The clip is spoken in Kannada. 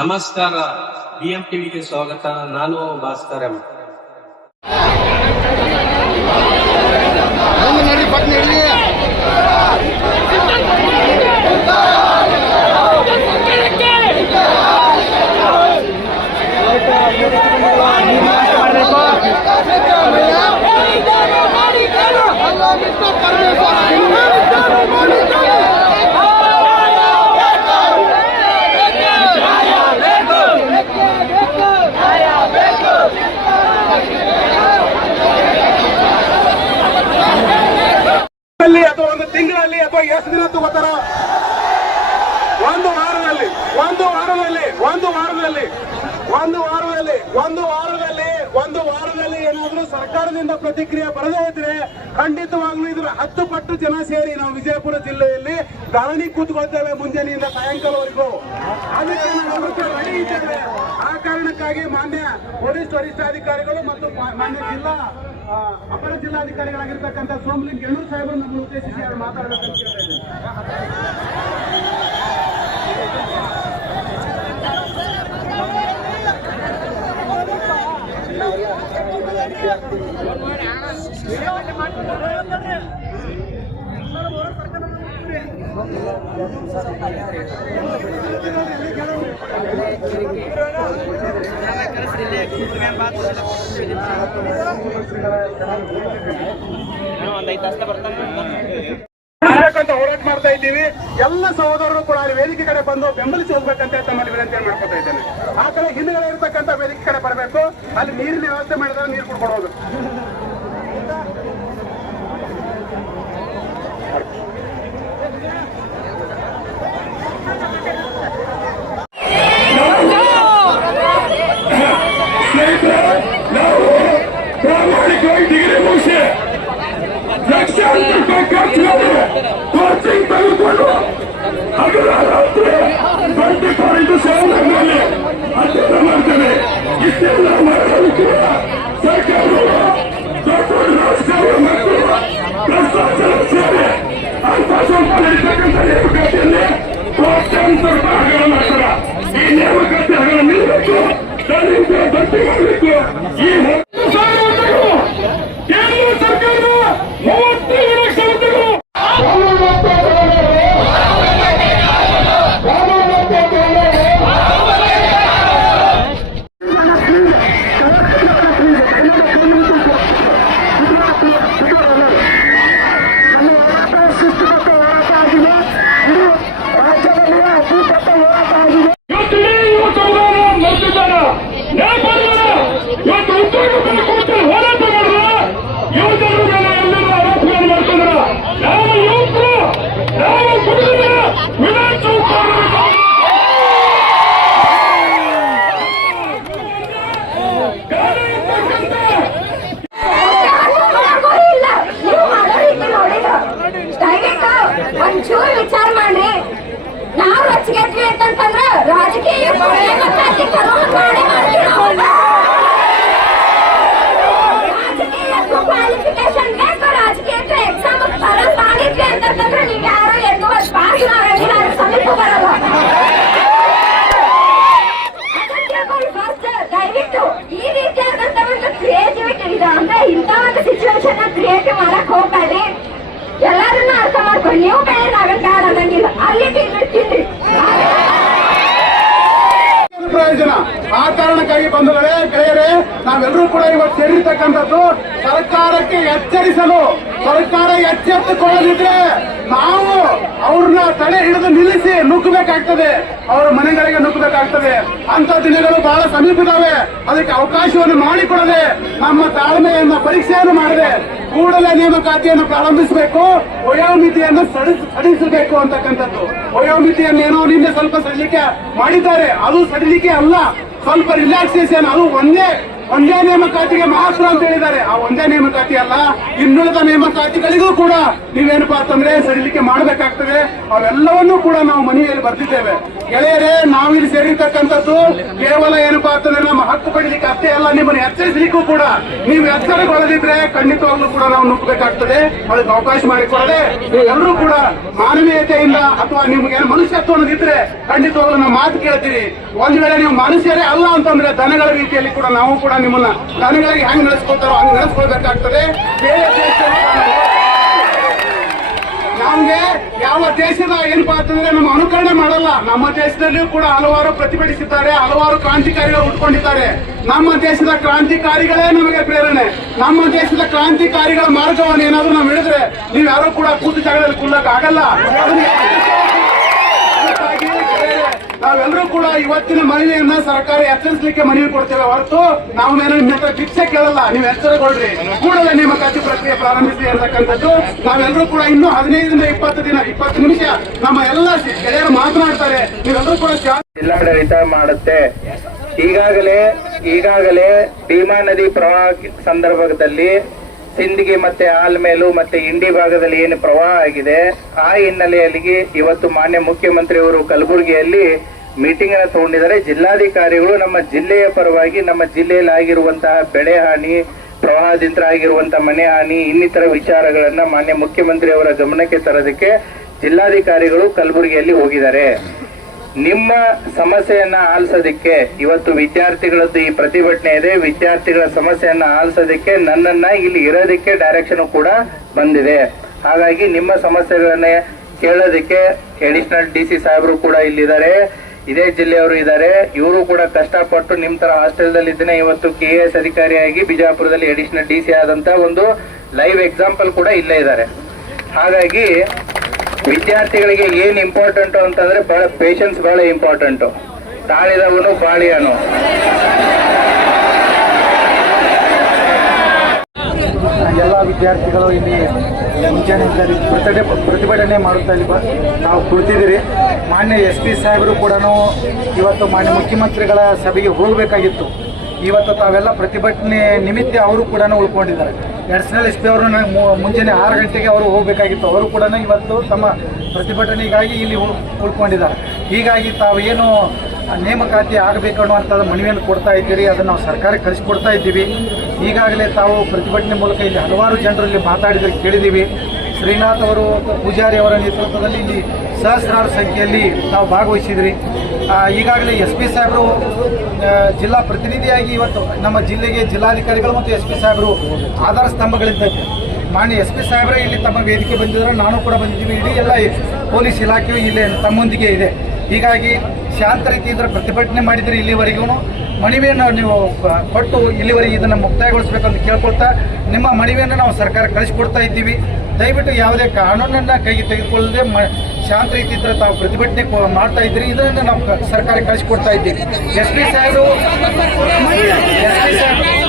ನಮಸ್ಕಾರ. ಬಿಎಂ ಟಿವಿಗೆ ಸ್ವಾಗತ. ನಾನು ಭಾಸ್ಕರ್ ಎಂ. ಒಂದು ತಿಂಗಳಲ್ಲಿ ಅಥವಾ ಎಷ್ಟು ದಿನ ತಗೋತಾರ? ಒಂದು ವಾರದಲ್ಲಿ ಒಂದು ವಾರದಲ್ಲಿ ಒಂದು ವಾರದಲ್ಲಿ ಒಂದು ವಾರದಲ್ಲಿ ಒಂದು ವಾರದಲ್ಲಿ ಒಂದು ವಾರದಲ್ಲಿ ಏನಾದ್ರೂ ಸರ್ಕಾರದಿಂದ ಪ್ರತಿಕ್ರಿಯೆ ಬರದೇ ಇದ್ರೆ ಖಂಡಿತವಾಗ್ಲೂ ಇದ್ರ ಹತ್ತು ಪಟ್ಟು ಜನ ಸೇರಿ ನಾವು ವಿಜಯಪುರ ಜಿಲ್ಲೆಯಲ್ಲಿ ಧರಣಿ ಕೂತ್ಕೊಳ್ತೇವೆ ಮುಂಜಾನೆಯಿಂದ ಸಾಯಂಕಾಲವರೆಗೂ ಅದಕ್ಕೆ ರೆಡಿ ಇದ್ದೇವೆ ಆ ಕಾರಣಕ್ಕಾಗಿ ಮಾನ್ಯ ಪೊಲೀಸ್ ವರಿಷ್ಠಾಧಿಕಾರಿಗಳು ಮತ್ತು ಮಾನ್ಯ ಜಿಲ್ಲಾ ಅಪರ ಜಿಲ್ಲಾಧಿಕಾರಿಗಳಾಗಿರ್ತಕ್ಕಂಥ ಸೋಮಲಿಂಗ್ ಎಣ್ಣೂರು ಸಾಹೇಬರು ನಮ್ಮನ್ನು ಉದ್ದೇಶಿಸಿ ಅವರು ಮಾತಾಡಬೇಕಂತ ಕೇಳ್ತಾ ಇದ್ದೀನಿ ಹೋರಾಟ ಮಾಡ್ತಾ ಇದ್ದೀವಿ. ಎಲ್ಲ ಸಹೋದರರು ಕೂಡ ವೇದಿಕೆ ಕಡೆ ಬಂದು ಬೆಂಬಲಿಸಿ ಹೋಗ್ಬೇಕಂತ ತಮ್ಮಲ್ಲಿ ವಿನಂತಿ ಮಾಡ್ಕೊತಾ ಇದ್ದೇನೆ. ಆ ಕಡೆ ಹಿಂದ್ಗಡೆ ಇರತಕ್ಕಂತ ವೇದಿಕೆ ಕಡೆ ಬರಬೇಕು. ಅಲ್ಲಿ ನೀರಿನ ವ್ಯವಸ್ಥೆ ಮಾಡಿದ್ರೆ ನೀರು ಕುಡ್ಕೊಂಡು ನೇಮಕಾತಿಯಲ್ಲಿ ಕೋಟ್ಯಾಂತರ ಹಗರಣ ಮಾಡ್ತಾರ ಈ ನೇಮಕಾತಿ ಹಗರಣ ನಿಲ್ಲಬೇಕು ಭರ್ತಿ ಮಾಡಬೇಕು ಈ ಸಿಚುವೇಶನ್ ಮಾಡಕ್ ಮಾಡಕ್ ಹೋಗ್ಬೇಡಿ ಎಲ್ಲರನ್ನ ಅರ್ಥ ಮಾಡ್ಕೊಂಡು ನೀವು ಬೆಳೆಯಲಾಗಂತ ಅನ್ನಂಗಿಲ್ಲ. ಅಲ್ಲಿ ಪ್ರಯೋಜನ. ಆ ಕಾರಣಕ್ಕಾಗಿ ಬಂಧುಗಳೇ, ಗೆಳೆಯರೇ, ನಾವೆಲ್ಲರೂ ಕೂಡ ಇವತ್ತು ಸೇರಿರ್ತಕ್ಕಂಥದ್ದು ಸರ್ಕಾರಕ್ಕೆ ಎಚ್ಚರಿಸಲು, ಸರ್ಕಾರ ಎಚ್ಚೆತ್ತುಕೊಳ್ಳದಿದ್ರೆ ನಾವು ಅವ್ರನ್ನ ತಡೆ ಹಿಡಿದು ನಿಲ್ಲಿಸಿ ನುಗ್ಗಬೇಕಾಗ್ತದೆ. ಅವರ ಮನೆಗಳಿಗೆ ನುಗ್ಗಬೇಕಾಗ್ತದೆ. ಅಂತ ದಿನಗಳು ಬಹಳ ಸಮೀಪದಾವೆ. ಅದಕ್ಕೆ ಅವಕಾಶವನ್ನು ಮಾಡಿಕೊಡದೆ ನಮ್ಮ ತಾಳ್ಮೆಯನ್ನು ಪರೀಕ್ಷೆಯನ್ನು ಮಾಡದೆ ಕೂಡಲೇ ನೇಮಕಾತಿಯನ್ನು ಪ್ರಾರಂಭಿಸಬೇಕು. ವಯೋಮಿತಿಯನ್ನು ಸಡಿಸಬೇಕು ಅಂತಕ್ಕಂಥದ್ದು. ವಯೋಮಿತಿಯನ್ನು ಏನೋ ನಿನ್ನೆ ಸ್ವಲ್ಪ ಸಡಿಲಿಕ್ಕೆ ಮಾಡಿದ್ದಾರೆ. ಅದು ಸಡಿಲಿಕ್ಕೆ ಅಲ್ಲ. ಸ್ವಲ್ಪ ರಿಲ್ಯಾಕ್ಸೇಷನ್ ಅದು ಒಂದೇ ಒಂದೇ ನೇಮಕಾತಿಗೆ ಮಾತ್ರ ಅಂತ ಹೇಳಿದ್ದಾರೆ. ಆ ಒಂದೇ ನೇಮಕಾತಿ ಅಲ್ಲ, ಇನ್ನುಳಿದ ನೇಮಕಾತಿಗಳಿಗೂ ಕೂಡ ನೀವೇನಪ್ಪಾ ಅಂತಂದ್ರೆ ಸಡಿಲಿಕೆ ಮಾಡಬೇಕಾಗ್ತದೆ. ಅವೆಲ್ಲವನ್ನೂ ಕೂಡ ನಾವು ಮನೆಯಲ್ಲಿ ಬರ್ತಿದ್ದೇವೆ ಗೆಳೆಯರೇ, ನಾವಿಲ್ಲಿ ಸೇರಿರ್ತಕ್ಕಂಥದ್ದು ಕೇವಲ ಏನಪ್ಪಾ ಅಂತಂದ್ರೆ ನಮ್ಮ ಹಕ್ಕು ಪಡಿಲಿಕ್ಕೆ ಅಷ್ಟೇ ಅಲ್ಲ ನಿಮ್ಮನ್ನು ಎಚ್ಚರಿಸಲಿಕ್ಕೂ ಕೂಡ. ನೀವು ಎಚ್ಚರಗೊಳ್ಳದಿದ್ರೆ ಖಂಡಿತವಾಗ್ಲೂ ಕೂಡ ನಾವು ನುಗ್ಗಬೇಕಾಗ್ತದೆ ಅದಕ್ಕೆ ಅವಕಾಶ ಮಾಡಿಕೊಡದೆ, ನೀವೆಲ್ಲರೂ ಕೂಡ ಮಾನವೀಯತೆಯಿಂದ ಅಥವಾ ನಿಮ್ಗೆ ಮನುಷ್ಯತ್ವ ಅನ್ನೋದಿದ್ರೆ ಖಂಡಿತವಾಗ್ಲೂ ನಾವು ಮಾತು ಕೇಳ್ತೀವಿ ಒಂದ್ ವೇಳೆ ನೀವು ಮನುಷ್ಯರೇ ಅಲ್ಲ ಅಂತಂದ್ರೆ ದನಗಳ ರೀತಿಯಲ್ಲಿ ಕೂಡ ನಾವು ಕೂಡ ನಿಮ್ಮನ್ನ ದನಗಳಿಗೆ ಹೆಂಗ್ ನಡೆಸ್ಕೊಳ್ತಾರೋ ಹಂಗೆ ನಡೆಸ್ಕೊಳ್ಬೇಕಾಗ್ತದೆ. ಬೇರೆ ನಮ್ಗೆ ಯಾವ ದೇಶದ ಏನಪ್ಪಾ ಅಂತಂದ್ರೆ ನಮ್ಮ ಅನುಕರಣೆ ಮಾಡಲ್ಲ. ನಮ್ಮ ದೇಶದಲ್ಲಿಯೂ ಕೂಡ ಹಲವಾರು ಪ್ರತಿಭಟಿಸಿದ್ದಾರೆ, ಹಲವಾರು ಕ್ರಾಂತಿಕಾರಿಗಳು ಉಟ್ಕೊಂಡಿದ್ದಾರೆ. ನಮ್ಮ ದೇಶದ ಕ್ರಾಂತಿಕಾರಿಗಳೇ ನಮಗೆ ಪ್ರೇರಣೆ. ನಮ್ಮ ದೇಶದ ಕ್ರಾಂತಿಕಾರಿಗಳ ಮಾರ್ಗವನ್ನು ಏನಾದ್ರೂ ನಾವು ಹಿಡಿದ್ರೆ ನೀವು ಯಾರು ಕೂಡ ಕೂತು ಜಾಗದಲ್ಲಿ ಕುಲ್ಲಕ್ ಆಗಲ್ಲ ನಾವೆಲ್ಲರೂ ಕೂಡ ಇವತ್ತಿನ ಮನವಿಯನ್ನ ಸರ್ಕಾರ ಎಚ್ಚರಿಸಲಿಕ್ಕೆ ಮನವಿ ಕೊಡ್ತೇವೆ ಹೊರತು ನಾವು ಮೇಲೆ ನಿಮ್ಮ ಹತ್ರ ಭಿಕ್ಷೆ ಕೇಳಲ್ಲ. ನೀವು ಎಚ್ಚರಗೊಳ್ರಿ. ಕೂಡಲೇ ನೇಮಕಾತಿ ಪ್ರಕ್ರಿಯೆ ಪ್ರಾರಂಭಿಸಿ ಇರತಕ್ಕಂಥದ್ದು ನಾವೆಲ್ಲರೂ ಕೂಡ ಇನ್ನೂ ಹದಿನೈದರಿಂದ ಇಪ್ಪತ್ತು ದಿನ, ಇಪ್ಪತ್ತು ನಿಮಿಷ ನಮ್ಮ ಎಲ್ಲ ಗೆಳೆಯರು ಮಾತನಾಡ್ತಾರೆ. ನೀವೆಲ್ಲರೂ ಕೂಡ ಜಿಲ್ಲಾಡಳಿತ ಮಾಡುತ್ತೆ. ಈಗಾಗಲೇ ಈಗಾಗಲೇ ಭೀಮಾ ನದಿ ಪ್ರವಾಹ ಸಂದರ್ಭದಲ್ಲಿ ಸಿಂದಗಿ ಮತ್ತೆ ಆಲ್ಮೇಲು ಮತ್ತೆ ಇಂಡಿ ಭಾಗದಲ್ಲಿ ಏನು ಪ್ರವಾಹ ಆಗಿದೆ, ಆ ಹಿನ್ನೆಲೆಯಲ್ಲಿ ಇವತ್ತು ಮಾನ್ಯ ಮುಖ್ಯಮಂತ್ರಿಯವರು ಕಲಬುರಗಿಯಲ್ಲಿ ಮೀಟಿಂಗ್ ಅನ್ನು ತಗೊಂಡಿದ್ದಾರೆ. ಜಿಲ್ಲಾಧಿಕಾರಿಗಳು ನಮ್ಮ ಜಿಲ್ಲೆಯ ಪರವಾಗಿ ನಮ್ಮ ಜಿಲ್ಲೆಯಲ್ಲಿ ಆಗಿರುವಂತಹ ಬೆಳೆ ಹಾನಿ, ಪ್ರವಾಹದಿಂದ ಆಗಿರುವಂತಹ ಮನೆ ಹಾನಿ, ಇನ್ನಿತರ ವಿಚಾರಗಳನ್ನ ಮಾನ್ಯ ಮುಖ್ಯಮಂತ್ರಿಯವರ ಗಮನಕ್ಕೆ ತರೋದಕ್ಕೆ ಜಿಲ್ಲಾಧಿಕಾರಿಗಳು ಕಲಬುರಗಿಯಲ್ಲಿ ಹೋಗಿದ್ದಾರೆ. ನಿಮ್ಮ ಸಮಸ್ಯೆಯನ್ನ ಆಲಿಸೋದಿಕ್ಕೆ ಇವತ್ತು ವಿದ್ಯಾರ್ಥಿಗಳದ್ದು ಈ ಪ್ರತಿಭಟನೆ ಇದೆ. ವಿದ್ಯಾರ್ಥಿಗಳ ಸಮಸ್ಯೆಯನ್ನ ಆಲಿಸೋದಿಕ್ಕೆ ನನ್ನನ್ನ ಇಲ್ಲಿ ಇರೋದಕ್ಕೆ ಡೈರೆಕ್ಷನ್ ಕೂಡ ಬಂದಿದೆ. ಹಾಗಾಗಿ ನಿಮ್ಮ ಸಮಸ್ಯೆಗಳನ್ನ ಕೇಳೋದಕ್ಕೆ ಅಡಿಷನಲ್ ಡಿ ಸಿ ಸಾಹೇಬರು ಕೂಡ ಇಲ್ಲಿದ್ದಾರೆ. ಇದೇ ಜಿಲ್ಲೆಯವರು ಇದ್ದಾರೆ. ಇವರು ಕೂಡ ಕಷ್ಟಪಟ್ಟು ನಿಮ್ ತರ ಹಾಸ್ಟೆಲ್ದಲ್ಲಿ ಇದ್ದೇನೆ ಇವತ್ತು ಕೆ ಎಸ್ ಅಧಿಕಾರಿಯಾಗಿ ಬಿಜಾಪುರದಲ್ಲಿ ಅಡಿಷನಲ್ ಡಿ ಸಿ ಆದಂತ ಒಂದು ಲೈವ್ ಎಕ್ಸಾಂಪಲ್ ಕೂಡ ಇಲ್ಲೇ ಇದ್ದಾರೆ. ಹಾಗಾಗಿ ವಿದ್ಯಾರ್ಥಿಗಳಿಗೆ ಏನ್ ಇಂಪಾರ್ಟೆಂಟ್ ಅಂತಂದ್ರೆ ಬಹಳ ಪೇಷನ್ಸ್ ಬಹಳ ಇಂಪಾರ್ಟೆಂಟ್ ತಾಳಿದವನು ಬಾಳಿಯನು. ಎಲ್ಲ ವಿದ್ಯಾರ್ಥಿಗಳು ಇಲ್ಲಿ ಮುಂಜಾನೆ ಪ್ರತಿಭಟನೆ ಪ್ರತಿಭಟನೆ ಮಾಡುತ್ತಾ ಇಲ್ಲಿ ನಾವು ಕುಳಿತಿದ್ದೀರಿ. ಮಾನ್ಯ ಎಸ್ ಪಿ ಸಾಹೇಬರು ಕೂಡ ಇವತ್ತು ಮಾನ್ಯ ಮುಖ್ಯಮಂತ್ರಿಗಳ ಸಭೆಗೆ ಹೋಗಬೇಕಾಗಿತ್ತು. ಇವತ್ತು ತಾವೆಲ್ಲ ಪ್ರತಿಭಟನೆ ನಿಮಿತ್ತ ಅವರು ಕೂಡ ಉಳ್ಕೊಂಡಿದ್ದಾರೆ. ಎಡ್ಸ್ನಲ್ ಎಸ್ ಪಿ ಅವರು ಮುಂಜಾನೆ ಆರು ಗಂಟೆಗೆ ಅವರು ಹೋಗಬೇಕಾಗಿತ್ತು. ಅವರು ಕೂಡ ಇವತ್ತು ತಮ್ಮ ಪ್ರತಿಭಟನೆಗಾಗಿ ಇಲ್ಲಿ ಉಳ್- ಉಳ್ಕೊಂಡಿದ್ದಾರೆ. ಹೀಗಾಗಿ ತಾವೇನು ನೇಮಕಾತಿ ಆಗಬೇಕು ಅನ್ನುವಂಥದ್ದು ಮನವಿಯನ್ನು ಕೊಡ್ತಾ ಇದ್ದೀರಿ, ಅದನ್ನು ನಾವು ಸರ್ಕಾರಕ್ಕೆ ಕಳಿಸ್ಕೊಡ್ತಾ ಇದ್ದೀವಿ. ಈಗಾಗಲೇ ತಾವು ಪ್ರತಿಭಟನೆ ಮೂಲಕ ಇಲ್ಲಿ ಹಲವಾರು ಜನರಲ್ಲಿ ಮಾತಾಡಿದ್ರೆ ಕೇಳಿದ್ದೀವಿ. ಶ್ರೀನಾಥ್ ಅವರು ಪೂಜಾರಿ ಅವರ ನೇತೃತ್ವದಲ್ಲಿ ಇಲ್ಲಿ ಸಹಸ್ರಾರು ಸಂಖ್ಯೆಯಲ್ಲಿ ನಾವು ಭಾಗವಹಿಸಿದ್ರಿ. ಈಗಾಗಲೇ ಎಸ್ ಪಿ ಸಾಹೇಬರು ಜಿಲ್ಲಾ ಪ್ರತಿನಿಧಿಯಾಗಿ ಇವತ್ತು ನಮ್ಮ ಜಿಲ್ಲೆಗೆ ಜಿಲ್ಲಾಧಿಕಾರಿಗಳು ಮತ್ತು ಎಸ್ ಪಿ ಸಾಹೇಬರು ಆಧಾರ ಸ್ತಂಭಗಳಿದ್ದಂತೆ ಮಾನ್ಯ ಎಸ್ ಪಿ ಸಾಹೇಬರೇ ಇಲ್ಲಿ ತಮ್ಮ ವೇದಿಕೆ ಬಂದಿದ್ದಾರೆ. ನಾನು ಕೂಡ ಬಂದಿದ್ದೀವಿ. ಇಡೀ ಎಲ್ಲ ಪೊಲೀಸ್ ಇಲಾಖೆಯು ಇಲ್ಲಿ ತಮ್ಮೊಂದಿಗೆ ಇದೆ. ಹೀಗಾಗಿ ಶಾಂತ ರೀತಿಯಿಂದ ಪ್ರತಿಭಟನೆ ಮಾಡಿದರೆ ಇಲ್ಲಿವರೆಗೂ. ಮನವಿಯನ್ನು ನೀವು ಕೊಟ್ಟು ಇಲ್ಲಿವರೆಗೆ ಇದನ್ನು ಮುಕ್ತಾಯಗೊಳಿಸಬೇಕಂತ ಕೇಳ್ಕೊಳ್ತಾ, ನಿಮ್ಮ ಮನವಿಯನ್ನು ನಾವು ಸರ್ಕಾರ ಕಳಿಸ್ಕೊಡ್ತಾ ಇದ್ದೀವಿ. ದಯವಿಟ್ಟು ಯಾವುದೇ ಕಾನೂನನ್ನು ಕೈಗೆ ತೆಗೆದುಕೊಳ್ಳದೆ ಮ, ಶಾಂತ ರೀತಿಯಿಂದ ತಾವು ಪ್ರತಿಭಟನೆ ಮಾಡ್ತಾ ಇದ್ದೀರಿ ಇದನ್ನು ನಾವು ಸರ್ಕಾರ ಕಳಿಸ್ಕೊಡ್ತಾ ಇದ್ದೀವಿ. ಎಸ್ ಪಿ ಸಾಹೇಬರು ಎಸ್ ಪಿ ಸಾಹೇಬರು